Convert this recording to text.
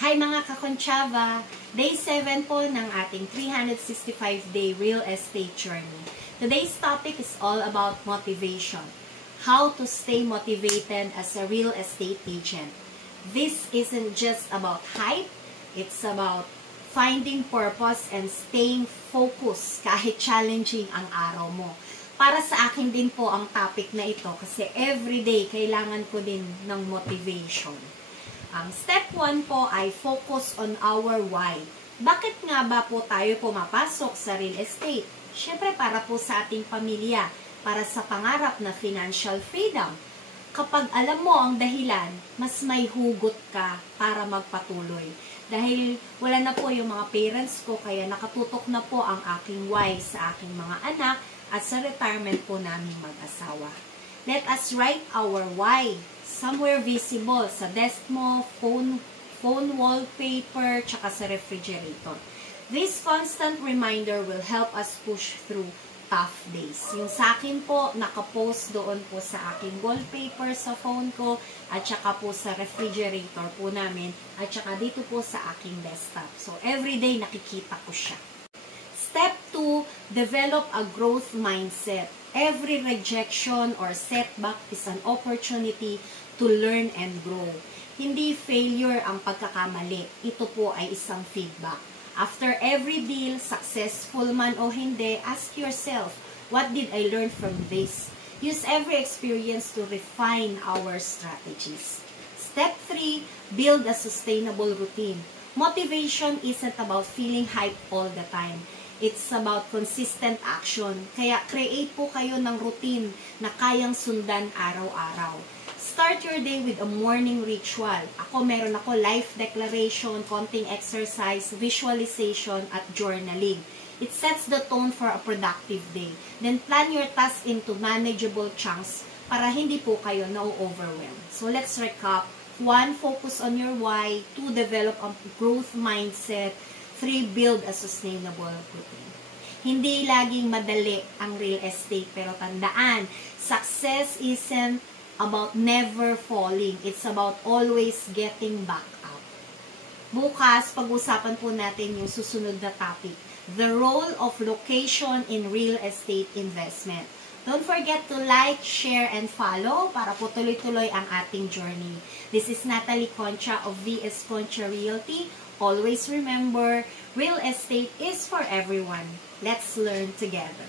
Hi mga kakonchava! Day 7 po ng ating 365-day real estate journey. Today's topic is all about motivation. How to stay motivated as a real estate agent. This isn't just about hype, it's about finding purpose and staying focused kahit challenging ang araw mo. Para sa akin din po ang topic na ito kasi everyday kailangan ko din ng motivation. Ang step 1 po ay focus on our why. Bakit nga ba po tayo pumapasok sa real estate? Siyempre para po sa ating pamilya, para sa pangarap na financial freedom. Kapag alam mo ang dahilan, mas may hugot ka para magpatuloy. Dahil wala na po yung mga parents ko, kaya nakatutok na po ang aking why sa aking mga anak at sa retirement po naming mag-asawa. Let us write our why somewhere visible sa desk mo, phone wallpaper, tsaka sa refrigerator. This constant reminder will help us push through tough days. Yung sa akin po, nakapost doon po sa aking wallpaper sa phone ko, at tsaka po sa refrigerator po namin, at tsaka dito po sa aking desktop. So, everyday nakikita ko siya. Step 2, develop a growth mindset. Every rejection or setback is an opportunity to learn and grow. Hindi failure ang pagkakamali. Ito po ay isang feedback. After every deal, successful man o hindi, ask yourself, what did I learn from this? Use every experience to refine our strategies. Step 3, build a sustainable routine. Motivation isn't about feeling hype all the time. It's about consistent action. Kaya create po kayo ng routine na kayang sundan araw-araw. Start your day with a morning ritual. Meron ako life declaration, konting exercise, visualization, at journaling. It sets the tone for a productive day. Then plan your tasks into manageable chunks para hindi po kayo na-overwhelm. So let's recap. 1, focus on your why. 2, develop a growth mindset. 3, build a sustainable routine. Hindi laging madali ang real estate, pero tandaan, success isn't about never falling. It's about always getting back up. Bukas, pag-usapan po natin yung susunod na topic, the role of location in real estate investment. Don't forget to like, share, and follow para po tuloy-tuloy ang ating journey. This is Natalie Concha of VS Concha Realty. Always remember, real estate is for everyone. Let's learn together.